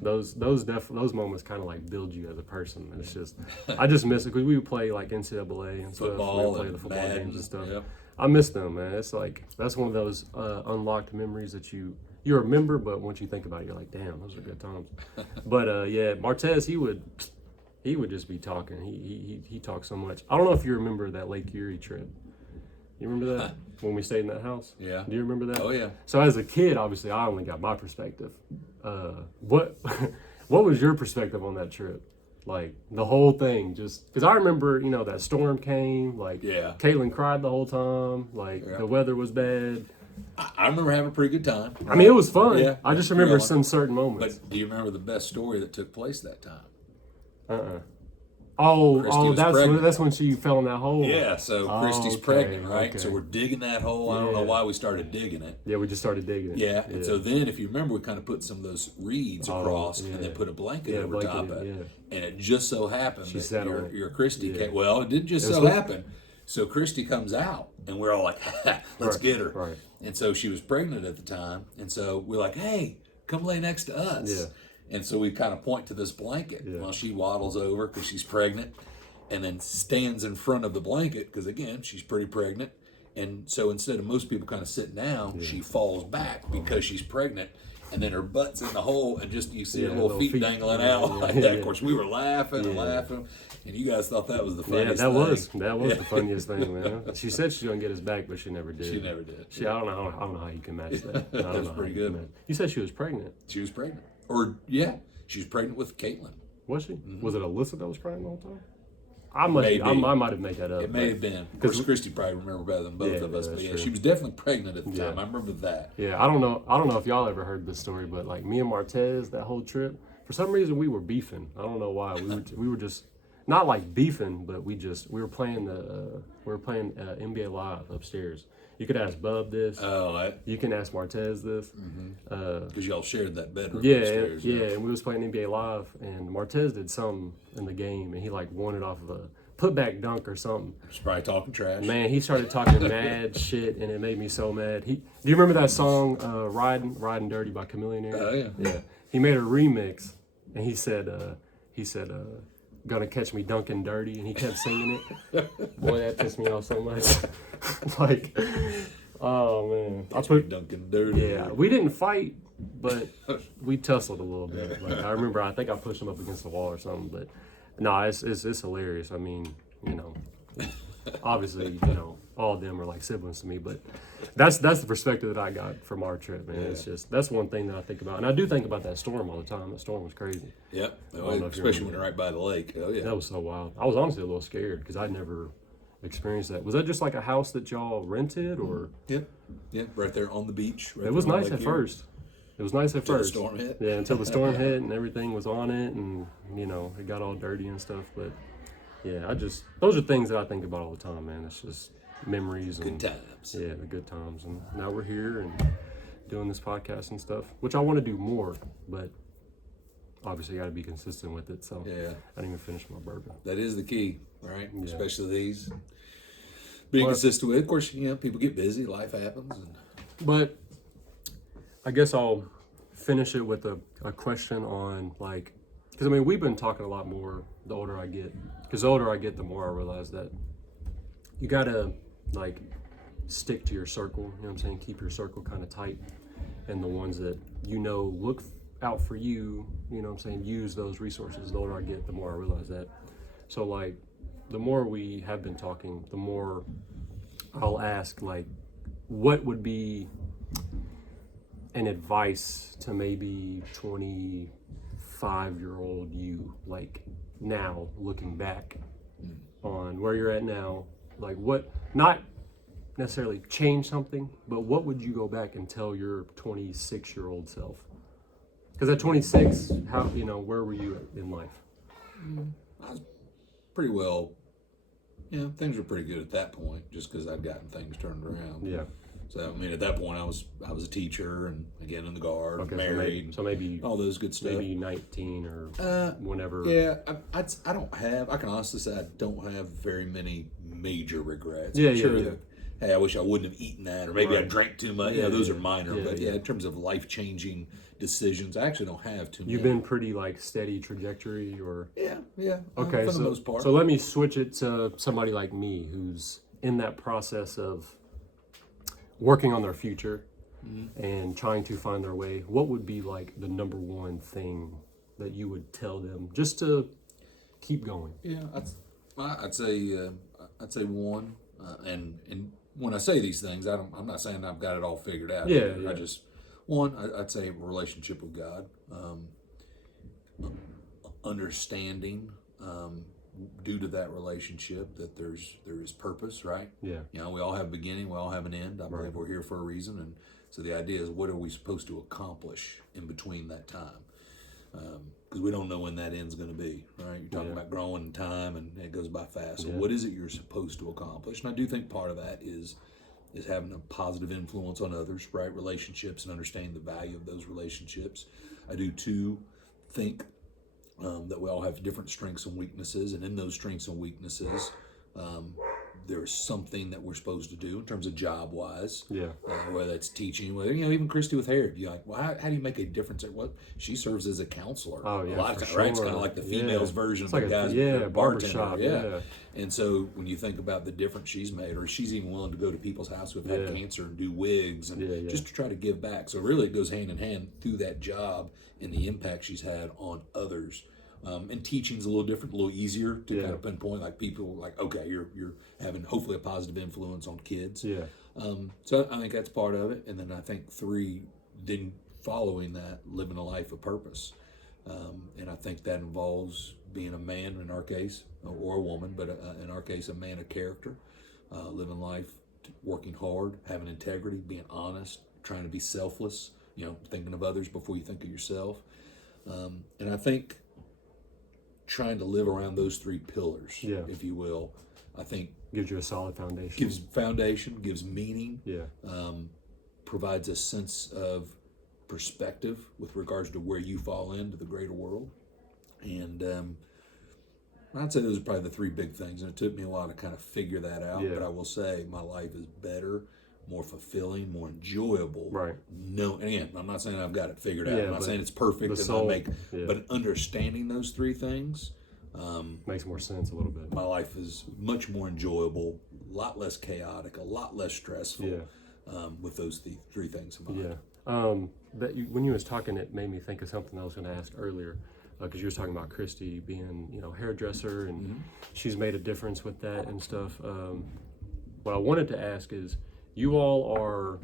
those moments kind of like build you as a person. It's just I just miss it because we would play like NCAA and stuff. We Football would play and the football Madden, games and stuff. yep. I miss them, man. It's like that's one of those unlocked memories that you remember, but once you think about it, you're like, damn, those are good times. But yeah, Martez, he would just be talking. He talked so much. I don't know if you remember that Lake Erie trip. You remember that when we stayed in that house? Yeah. Do you remember that? Oh yeah. So as a kid, obviously, I only got my perspective. What what was your perspective on that trip? Like the whole thing, just because I remember, that storm came. Like, Yeah. Caitlin cried the whole time. Like the weather was bad. I remember having a pretty good time. I mean, it was fun. Yeah. I just remember Yeah. some certain moments. But do you remember the best story that took place that time? Christy was pregnant. That's when she fell in that hole. Yeah, so Christy's okay, pregnant, right? okay. So we're digging that hole. I don't know why we started digging it. Yeah, we just started digging it. Yeah, and so then, if you remember, we kind of put some of those reeds across, yeah. and then put a blanket over blanket top it, of it. yeah. And it just so happened that sat on it. your Christy Yeah. came. Well, it didn't just so happen. So Christy comes out, and we're all like, "Let's get her." Right. And so she was pregnant at the time, and so we're like, "Hey, come lay next to us." Yeah. And so we kind of point to this blanket while she waddles over because she's pregnant, and then stands in front of the blanket because, again, she's pretty pregnant. And so instead of most people kind of sitting down, she falls back because she's pregnant, and then her butt's in the hole, and just you see her little feet dangling out like that. Of course, we were laughing and laughing, and you guys thought that was the funniest thing. That was the funniest thing, man. She said she was gonna get us back, but she never did. She never did. I don't know how you can match that. That was pretty good. You said she was pregnant. She was pregnant. She was pregnant with Caitlin. Was she? Was it Alyssa that was pregnant the whole time? I might have made that up. It may have been. Of course, Christy probably remember better than both of us. But yeah, she was definitely pregnant at the time. I remember that. Yeah, I don't know if y'all ever heard this story, but like me and Martez, that whole trip, for some reason we were beefing. I don't know why. We were just not like beefing, but we were playing NBA Live upstairs. You could ask Bub this. You can ask Martez this. Because y'all shared that bedroom upstairs. Yeah, and we was playing NBA Live, and Martez did something in the game, and he like won it off of a putback dunk or something. He's probably talking trash. Man, he started talking mad shit, and it made me so mad. Do you remember that song "Riding Dirty" by Chameleon? Oh yeah. Yeah. He made a remix, and he said, "Gonna catch me dunking dirty," and he kept singing it. Boy, that pissed me off so much. Like, oh man, dunking dirty. Yeah, we didn't fight, but we tussled a little bit. Like I think I pushed him up against the wall or something. But no, it's hilarious. I mean, obviously, all of them are like siblings to me, but that's the perspective that I got from our trip, man. It's just that's one thing that I think about, and I do think about that storm all the time. That storm was crazy. Yep, especially when you're right by the lake. Oh yeah, that was so wild. I was honestly a little scared because I'd never experienced that. Was that just like a house that y'all rented, or? Yep, right there on the beach. Right it was nice at first. It was nice at first. Until the storm hit. Yeah, until the storm hit and everything was on it, and it got all dirty and stuff. But yeah, those are things that I think about all the time, man. It's just memories and good times. Yeah, the good times. And now we're here and doing this podcast and stuff, which I want to do more, but obviously got to be consistent with it. So yeah, I didn't even finish my bourbon. That is the key, right? Yeah. Especially these being consistent with it. Of course, people get busy, life happens. But I guess I'll finish it with a question on because we've been talking a lot more the older I get. Because the older I get, the more I realize that you gotta stick to your circle. You know what I'm saying? Keep your circle kind of tight, and the ones that look out for you. You know what I'm saying? Use those resources. The older I get, the more I realize that. So the more we have been talking, the more I'll ask what would be an advice to maybe 25-year-old you, now looking back on where you're at now, what, not necessarily change something, but what would you go back and tell your 26-year-old self? Because at 26, where were you in life? I was pretty well, things were pretty good at that point, just because I'd gotten things turned around. Yeah. So I mean, at that point, I was a teacher, and again in the guard, Okay, married, so maybe all those good stuff. maybe 19 or whenever. Yeah, I don't have. I can honestly say I don't have very many major regrets. Yeah, I'm sure yeah. that, hey, I wish I wouldn't have eaten that, or maybe I Right. drank too much. Yeah, Those yeah. are minor. Yeah, But yeah. in terms of life changing decisions, I actually don't have too You've many. been pretty like steady trajectory, or Yeah. okay. For So the most part. so let me switch it to somebody like me who's in that process of working on their future and trying to find their way. What would be like the number one thing that you would tell them just to keep going? Yeah, I'd say one, and when I say these things, I'm not saying I've got it all figured out. Yeah, either. yeah. I'd say relationship with God, understanding, due to that relationship that there is purpose, right? Yeah. You know, we all have a beginning, we all have an end. I believe we're here for a reason, and so the idea is, what are we supposed to accomplish in between that time? Because we don't know when that end's going to be, right? You're talking about growing in time, and it goes by fast. So, what is it you're supposed to accomplish? And I do think part of that is having a positive influence on others, right? Relationships, and understanding the value of those relationships. I do too think that we all have different strengths and weaknesses, and in those strengths and weaknesses, there's something that we're supposed to do in terms of job wise. Yeah. Whether it's teaching, whether, you know, even Christy with Herod, you're like, well, how do you make a difference at what she serves as a counselor? Oh, yeah, a lot of for times, right? It's sure. kind of like the Yeah. females version It's of like the a- guy's yeah, bartender. barbershop, yeah. And so when you think about the difference she's made, or she's even willing to go to people's house who've had cancer and do wigs and just to try to give back. So really, it goes hand in hand through that job and the impact she's had on others. And teaching's a little different, a little easier to kind of pinpoint. Like people like, okay, you're having hopefully a positive influence on kids. Yeah. So I think that's part of it. And then I think 3, then following that, living a life of purpose. And I think that involves being a man in our case, or a woman, but in our case, a man of character, living life, working hard, having integrity, being honest, trying to be selfless, you know, thinking of others before you think of yourself. And I think trying to live around those 3 pillars, if you will, I think Gives you a solid foundation. gives foundation, gives meaning, Yeah. provides a sense of perspective with regards to where you fall into the greater world. And I'd say those are probably the 3 big things. And it took me a while to kind of figure that out. Yeah. But I will say my life is better, more fulfilling, more enjoyable. Right. No, and again, I'm not saying I've got it figured out. Yeah, I'm not but saying it's perfect the and soul- but understanding those 3 things, Makes more sense a little bit. my life is much more enjoyable, a lot less chaotic, a lot less stressful. With those 3 things in mind. Yeah. When you was talking, it made me think of something I was going to ask earlier, because you was talking about Christy being, you know, hairdresser, and she's made a difference with that and stuff. What I wanted to ask is, you all are,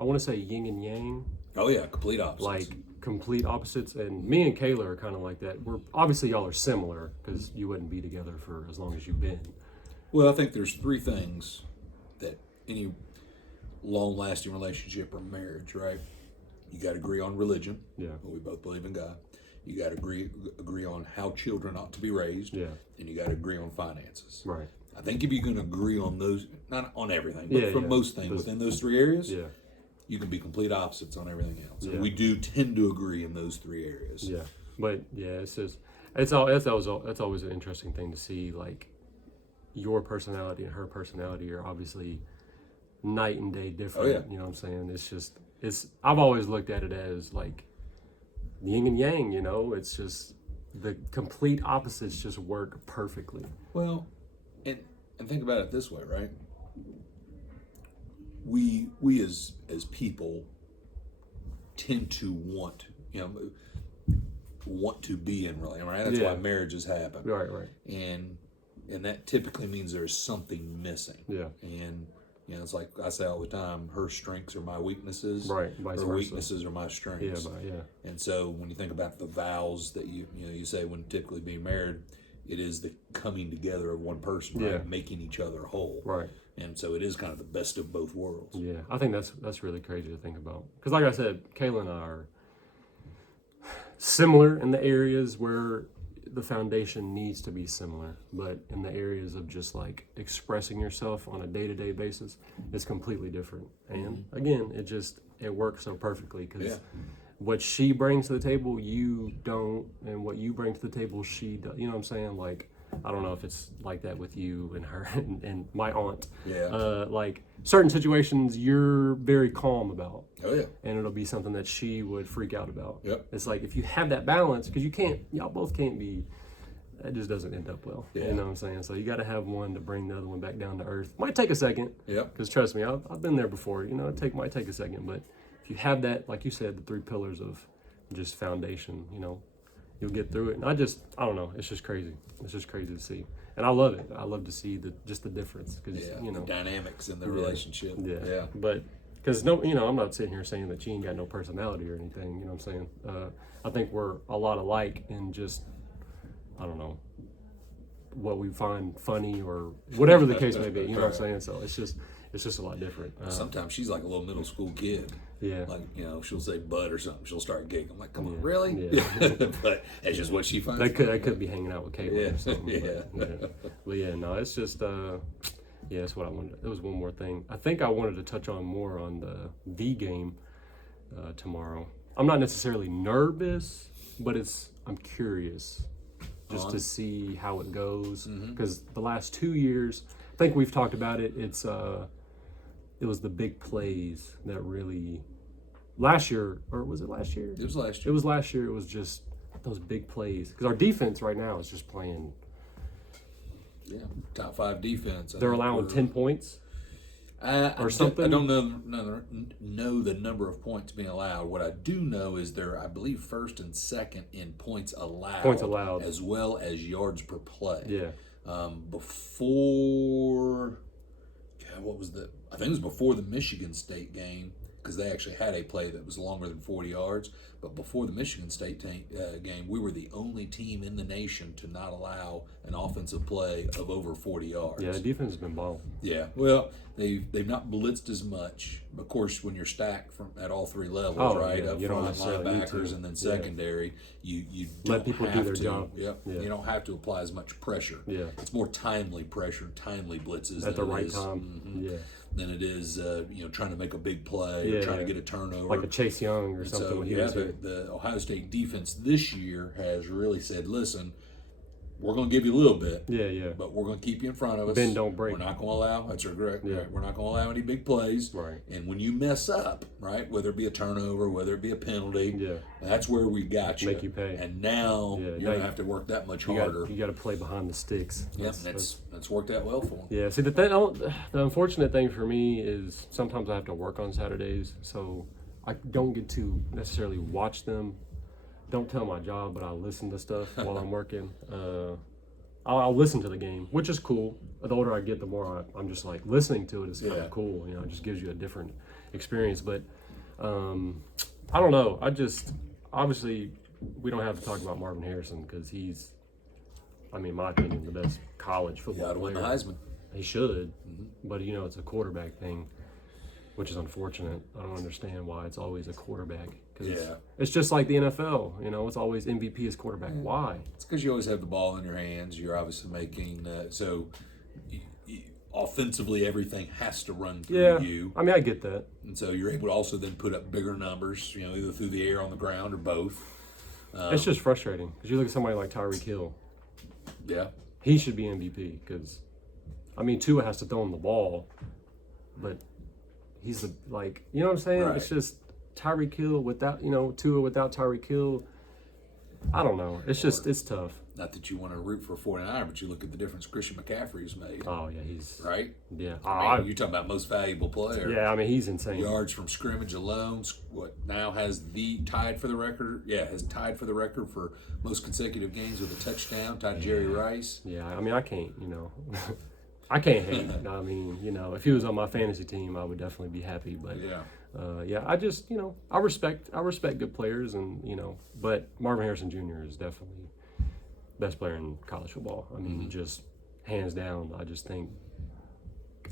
I want to say yin and yang, Oh yeah, complete opposites. like complete opposites, and me and Kayla are kind of like that. We're obviously, y'all are similar because you wouldn't be together for as long as you've been. Well, I think there's 3 things that any long-lasting relationship or marriage, right? You got to agree on religion. Yeah. We both believe in God. You got to agree on how children ought to be raised. Yeah. And you got to agree on finances. Right. I think if you can agree on those, not on everything, but for most things within those 3 areas, Yeah. you can be complete opposites on everything else. Yeah. And we do tend to agree in those 3 areas. Yeah, but yeah, it's just that's always an interesting thing to see. Like, your personality and her personality are obviously night and day different. Oh, yeah. You know what I'm saying? I've always looked at it as like yin and yang. You know, it's just the complete opposites just work perfectly. Well, and think about it this way, right? We as people tend to want to be in relationship, right? That's why marriages happen. Right, right. And that typically means there's something missing. Yeah. And it's like I say all the time, her strengths are my weaknesses. Right, vice her versa. weaknesses are my strengths. Yeah. And so when you think about the vows that you say when typically being married, it is the coming together of one person, right? Making each other whole. Right. And so it is kind of the best of both worlds. Yeah, I think that's really crazy to think about. Because like I said, Kayla and I are similar in the areas where the foundation needs to be similar, but in the areas of just like expressing yourself on a day-to-day basis, it's completely different. And again, it works so perfectly because what she brings to the table, you don't, and what you bring to the table, she does. You know what I'm saying? Like, I don't know if it's like that with you and her and my aunt. Yeah. Like certain situations you're very calm about. Oh yeah. And it'll be something that she would freak out about. Yep. It's like if you have that balance, because y'all both can't be, that just doesn't end up well. Yeah. You know what I'm saying? So you got to have one to bring the other one back down to earth. Might take a second. Yep. Because trust me, I've been there before. You know, might take a second, but if you have that, like you said, the 3 pillars of just foundation, you know, you'll get through it. And I don't know. It's just crazy. It's just crazy to see. And I love it. I love to see the difference. Because, you know. The dynamics in the relationship. Yeah. But, because, you know, I'm not sitting here saying that she ain't got no personality or anything. You know what I'm saying? I think we're a lot alike in just, I don't know, what we find funny or whatever the case may be. You know what I'm saying? So it's just a lot different. Sometimes she's like a little middle school kid. Yeah. Like, you know, she'll say bud or something. She'll start giggling. I'm like, come on, really? Yeah. But that's just what she finds. That could be hanging out with Caitlin or something. But yeah, no, it's just, that's what I wanted. There was one more thing. I think I wanted to touch on more on the game tomorrow. I'm not necessarily nervous, but I'm curious just to see how it goes. Because the last 2 years, I think we've talked about it. It was the big plays that really, last year, or was it last year? It was last year. It was last year. It was just those big plays. Because our defense right now is just playing. Yeah, top 5 defense. They're allowing 10 points or something. I don't know the number of points being allowed. What I do know is they're, I believe, first and second in points allowed. As well as yards per play. Yeah. Before, I think it was before the Michigan State game, because they actually had a play that was longer than 40 yards. But before the Michigan State game, we were the only team in the nation to not allow an offensive play of over 40 yards. Yeah, the defense has been balling. Yeah, well, they've not blitzed as much. Of course, when you're stacked at all 3 levels, right? Yeah, Up you don't front, linebackers, and then secondary, you let people do their job. Yep. Yeah. You don't have to apply as much pressure. Yeah. It's more timely pressure, timely blitzes at the right time. Yeah. Than it is, trying to make a big play or trying to get a turnover. Like a Chase Young or something. So, the Ohio State defense this year has really said, listen, we're going to give you a little bit. Yeah. But we're going to keep you in front of us. Bend, don't break. We're not going to allow, that's correct. Yeah. Right? We're not going to allow any big plays. Right. And when you mess up, right, whether it be a turnover, whether it be a penalty, that's where we got you. Make you pay. And now you're going to have to work that much harder. You got to play behind the sticks. Yep, that's worked out well for them. Yeah, see, the unfortunate thing for me is sometimes I have to work on Saturdays, so I don't get to necessarily watch them. Don't tell my job, but I listen to stuff while I'm working. I'll listen to the game, which is cool. The older I get, the more I'm just like listening to it is kind of cool. You know, it just gives you a different experience. But I don't know. Obviously, we don't have to talk about Marvin Harrison because he's, in my opinion, the best college football player. To win the Heisman. He should, but it's a quarterback thing, which is unfortunate. I don't understand why it's always a quarterback. It's just like the NFL. It's always MVP is quarterback. Why? It's because you always have the ball in your hands. You're obviously making offensively everything has to run through you. I get that. And so you're able to also then put up bigger numbers. Either through the air, on the ground, or both. It's just frustrating because you look at somebody like Tyreek Hill. Yeah, he should be MVP because, Tua has to throw him the ball, but he's you know what I'm saying? Right. It's just Tyreek Hill without, Tua without Tyreek Hill. I don't know. It's tough. Not that you want to root for 49, but you look at the difference Christian McCaffrey's made. Oh yeah, he's right. Yeah, you're talking about most valuable player. Yeah, he's insane. Yards from scrimmage alone. What now has tied for the record? Yeah, has tied for the record for most consecutive games with a touchdown. Tied Jerry Rice. Yeah, I can't. I can't hate. If he was on my fantasy team, I would definitely be happy. But I just, I respect good players, and but Marvin Harrison Jr. is definitely best player in college football. Just hands down. I just think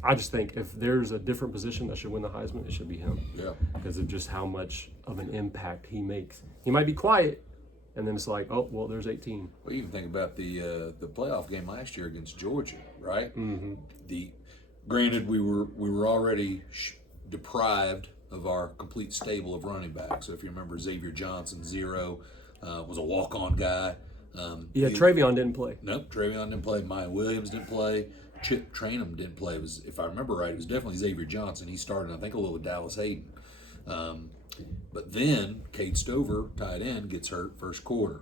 if there's a different position that should win the Heisman, it should be him. Yeah. Because of just how much of an impact he makes. He might be quiet, and then it's like, oh well, there's 18. Well, you can think about the playoff game last year against Georgia, right? Mm-hmm. Granted, we were already deprived of our complete stable of running backs. So if you remember, Xavier Johnson, zero, was a walk-on guy. Travion didn't play. Nope, Travion didn't play. Maya Williams didn't play. Chip Trainum didn't play. It was, if I remember right, it was definitely Xavier Johnson. He started, I think, a little with Dallas Hayden. But then Cade Stover, tight end, gets hurt first quarter.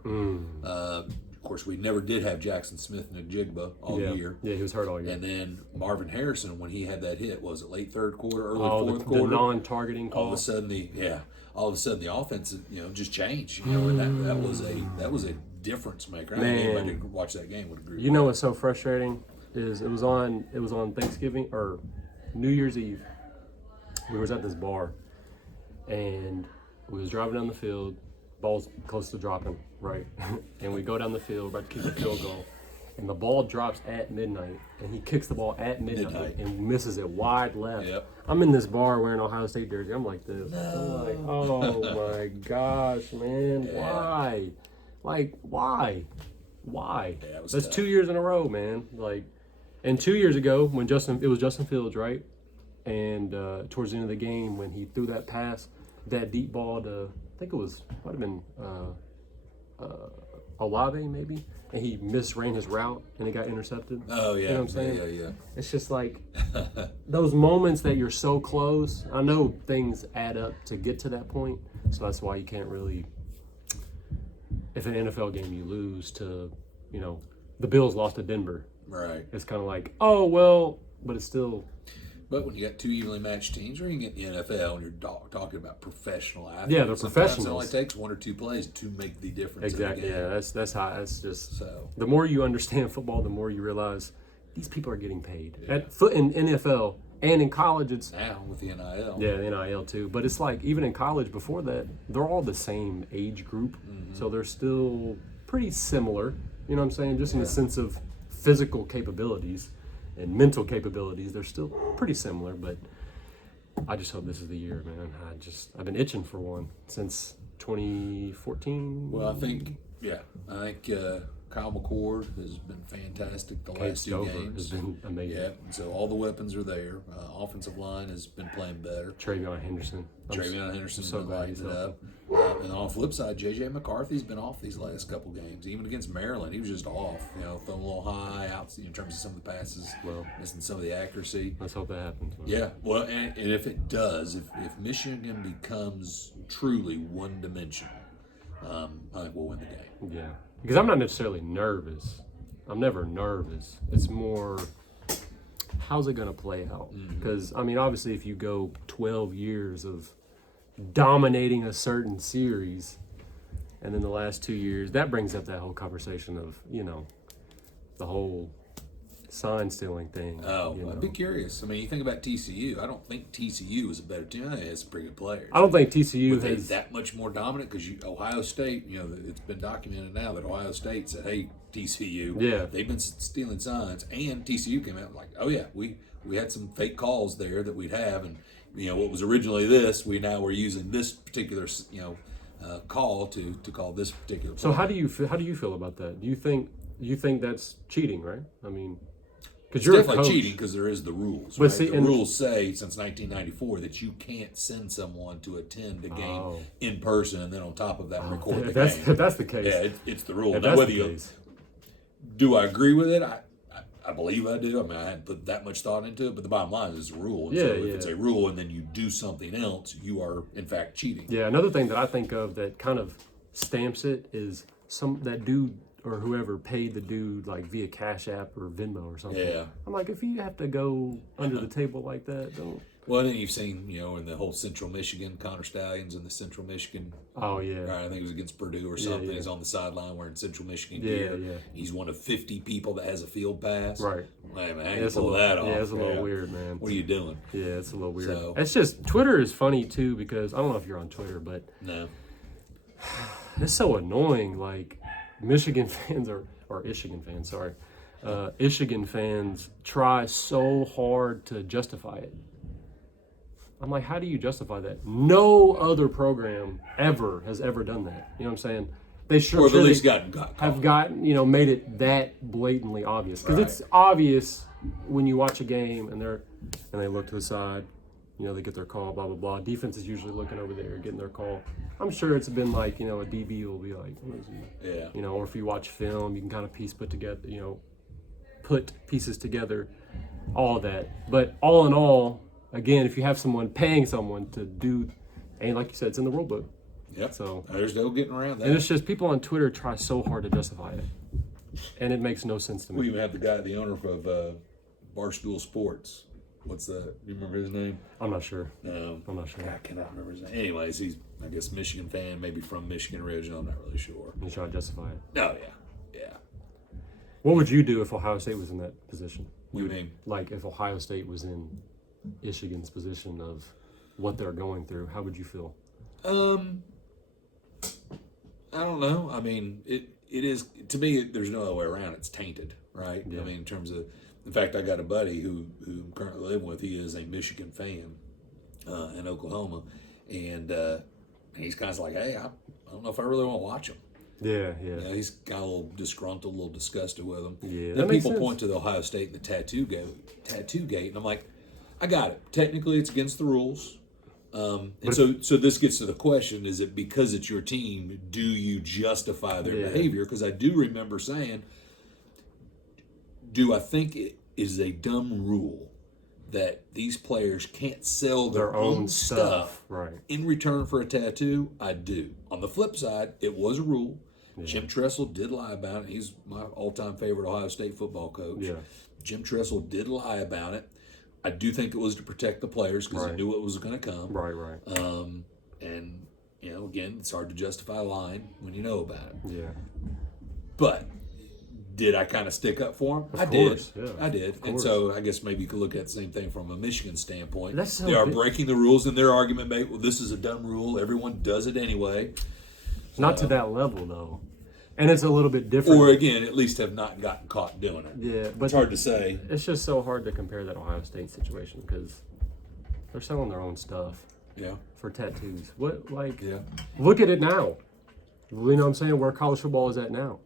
Of course, we never did have Jackson Smith and Jigba all year. Yeah, he was hurt all year. And then Marvin Harrison, when he had that hit, was it late third quarter, early fourth the quarter? non-targeting call. All of a sudden, the offense, just changed. And that was a difference maker. I think anybody who watched that game would agree. You know what's so frustrating is it was on Thanksgiving or New Year's Eve. We was at this bar, and we was driving down the field. Ball's close to dropping, right? And we go down the field, about to kick the field goal, and the ball drops at midnight, and he kicks the ball at midnight and misses it wide left. Yep. I'm in this bar wearing Ohio State jersey. I'm like this. I'm like, oh my gosh, man, why? Like, why? Yeah, That's tough. 2 years in a row, man. Like, and 2 years ago when it was Justin Fields, right? And towards the end of the game when he threw that pass, that deep ball to, I think it might have been Olave maybe, and he misran his route and it got intercepted. Oh, yeah. You know what I'm saying? Yeah. It's just like those moments that you're so close. I know things add up to get to that point, so that's why you can't really. If an NFL game you lose to, the Bills lost to Denver. Right. It's kind of like, oh well, but it's still. But when you got two evenly matched teams, or you get in the NFL and you're talking about professional athletes, Yeah, they're sometimes professionals. It only takes one or two plays to make the difference. Exactly. In the game. Yeah, that's how. That's just. So The more you understand football, the more you realize these people are getting paid. In NFL and in college, it's now with the NIL. yeah, the NIL too. But it's like even in college before that, they're all the same age group, so they're still pretty similar. You know what I'm saying? Just in the sense of physical capabilities and mental capabilities, they're still pretty similar. But I just hope this is the year, man. I've been itching for one since 2014. Well, I think Kyle McCord has been fantastic the last two games. Has been amazing. Yeah, and so all the weapons are there. Offensive line has been playing better. Travion Henderson. Travion Henderson's been glad lighting he's it up. And on the flip side, J.J. McCarthy's been off these last couple games. Even against Maryland, he was just off. Throwing a little high out in terms of some of the passes, missing some of the accuracy. Let's hope that happens. Man. Yeah, well, and if it does, if Michigan becomes truly one-dimensional, I think we'll win the game. Yeah, because I'm not necessarily nervous. I'm never nervous. It's more, how's it going to play out? Because, obviously, if you go 12 years of dominating a certain series, and then the last 2 years, that brings up that whole conversation of, the whole sign stealing thing. Oh, I'd be curious. You think about TCU. I don't think TCU is a better team. I think it's pretty good players. I don't think TCU Were they has that much more dominant? Because Ohio State, it's been documented now that Ohio State said, "Hey, TCU, they've been stealing signs," and TCU came out like, "Oh yeah, we had some fake calls there that we'd have, and what was originally this, we're using this particular call to call this particular." So how do you feel about that? Do you think that's cheating, right? Because It's definitely cheating because there is the rules. But Right? see, the rules say since 1994 that you can't send someone to attend a game in person and then on top of that record the game. If that's the case, Yeah, it's the rule. If Now, that's whether the case. do I agree with it? I believe I do. I hadn't put that much thought into it, but the bottom line is a rule. And so if it's a rule and then you do something else, you are in fact cheating. Yeah, another thing that I think of that kind of stamps it is that dude or whoever paid the dude like via Cash App or Venmo or something. Yeah. I'm like, if you have to go under the table like that, don't. Well, then you've seen, in the whole Central Michigan, Connor Stallions in the Central Michigan. Oh, yeah. I think it was against Purdue or something. yeah. He's on the sideline wearing Central Michigan gear. Yeah. He's one of 50 people that has a field pass. Right. Man, I ain't pull that off. Yeah, it's a little weird, man. What are you doing? Yeah, it's a little weird. So- It's just, Twitter is funny too because, I don't know if you're on Twitter, but No. it's so annoying. Like, Michigan fans or Michigan fans, sorry. Michigan fans try so hard to justify it. I'm like, how do you justify that? No other program has ever done that. You know what I'm saying? they should Or at sure least they got caught. have gotten, made it that blatantly obvious. Because Right. it's obvious when you watch a game and they look to the side, they get their call, blah, blah, blah. Defense is usually looking over there, getting their call. I'm sure it's been like, a DB will be like, what is he? Yeah. Or if you watch film, you can kind of put pieces together, all of that. But all in all, again, if you have someone paying someone to do, and like you said, it's in the rule book. Yep. So there's no getting around that. and it's just people on Twitter try so hard to justify it, and it makes no sense to me. We even have the owner of Barstool Sports. What's that? You remember his name? I'm not sure. No. I'm not sure. I cannot remember his name. Anyways, he's, I guess, Michigan fan, maybe from Michigan original. I'm not really sure. You try to justify it. Oh, yeah. What would you do if Ohio State was in that position? What do you mean? Like if Ohio State was in Michigan's position of what they're going through, how would you feel? I don't know. I mean, it is, to me, there's no other way around. It's tainted, right? Yeah. I mean, in terms of, in fact, I got a buddy who I'm currently living with. He is a Michigan fan in Oklahoma. And he's kind of like, hey, I don't know if I really want to watch him. Yeah. He's got a little disgruntled, a little disgusted with him. Yeah, Then that makes people sense. point to the Ohio State and the tattoo gate, and I'm like, I got it. Technically, it's against the rules. And so this gets to the question: is it because it's your team? Do you justify their behavior? Because I do remember saying, do I think it is a dumb rule that these players can't sell their own stuff right? in return for a tattoo? I do. On the flip side, it was a rule. Yeah. Jim Tressel did lie about it. He's my all-time favorite Ohio State football coach. Yeah. Jim Tressel did lie about it. I do think it was to protect the players because Right. he knew what was going to come. Right. And, again, it's hard to justify lying when you know about it. Yeah. But did I kind of stick up for him? Of course, did. yeah. I did. Of And course. so I guess maybe you could look at the same thing from a Michigan standpoint. That's so they are big. breaking the rules, and their argument made, well, this is a dumb rule. Everyone does it anyway. Not to that level though, and it's a little bit different. Or, again, at least have not gotten caught doing it. Yeah, but It's hard to say. it's just so hard to compare that Ohio State situation because they're selling their own stuff Yeah. for tattoos. Yeah. Look at it now. You know what I'm saying? Where college football is at now.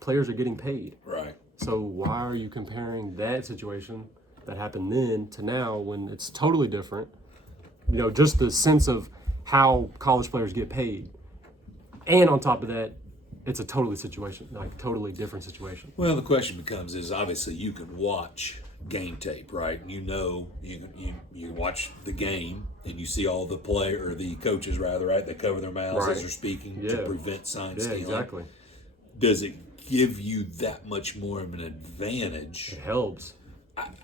Players are getting paid. Right. So why are you comparing that situation that happened then to now when it's totally different? Just the sense of how college players get paid. And on top of that, it's a totally different situation. Well, the question becomes is obviously you can watch game tape, right? And you watch the game and you see all the the coaches rather, right? They cover their mouths Right. as they're speaking Yeah. to prevent sign Yeah, stealing. exactly. Does it give you that much more of an advantage? It helps.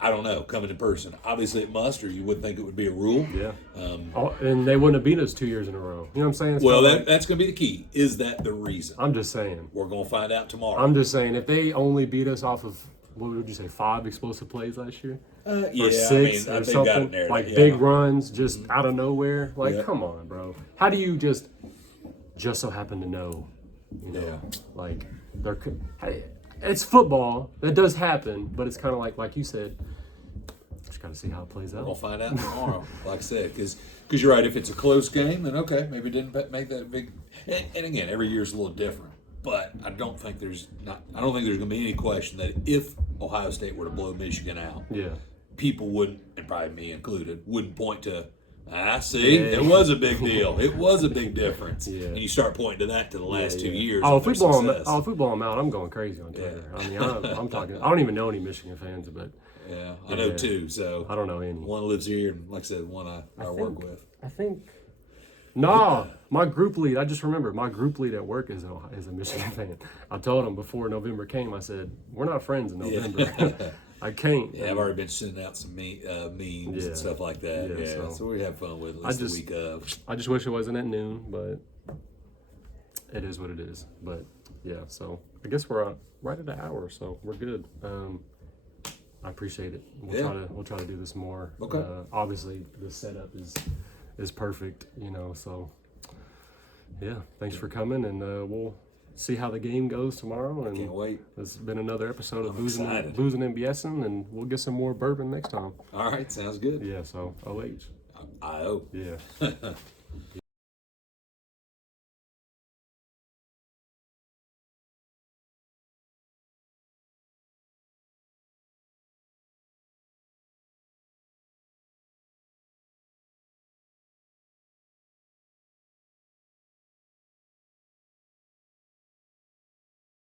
I don't know. Coming in person, obviously it must, or you wouldn't think it would be a rule. Yeah. And they wouldn't have beat us 2 years in a row. You know what I'm saying? It's Well, kinda like- that's going to be the key. Is that the reason? I'm just saying. We're going to find out tomorrow. I'm just saying, if they only beat us off of, what would you say, 5 explosive plays last year? Yeah, Or 6 I or think got something? it there. Like Yeah. big runs just out of nowhere? Like, Yeah. come on, bro. How do you just so happen to know? Yeah. Like, it's football. That does happen, but it's kind of like you said, just got to see how it plays out. We'll find out tomorrow, like I said, because you're right. If it's a close game, then okay, maybe it didn't make that big. And again, every year's a little different. But I don't think there's going to be any question that if Ohio State were to blow Michigan out, Yeah. people wouldn't, and probably me included, wouldn't point to. See, it was a big deal. It was a big difference. Yeah. And you start pointing to that to the last 2 years. Oh, of if we their blow them, success. out, I'm going crazy on Twitter. I mean, I'm talking. I don't even know any Michigan fans, but Yeah, I know two. So I don't know any. one lives here, and like I said, one I work with. I think. No, my group lead. I just remembered my group lead at work is a Michigan fan. I told him before November came. I said, "We're not friends in November. I can't." Yeah, I've already been sending out some memes and stuff like that. Yeah, so we have fun with it at least the week of. I just wish it wasn't at noon, but it is what it is. But yeah, so I guess we're right at an hour, so we're good. I appreciate it. We'll try to do this more. Okay. Obviously, the setup is perfect, So yeah, thanks for coming, and we'll see how the game goes tomorrow. And Can't wait. It's been another episode of excited. Boozin BS'in, and we'll get some more bourbon next time. All right, sounds good. Yeah. So OH. I hope. Yeah. Yeah.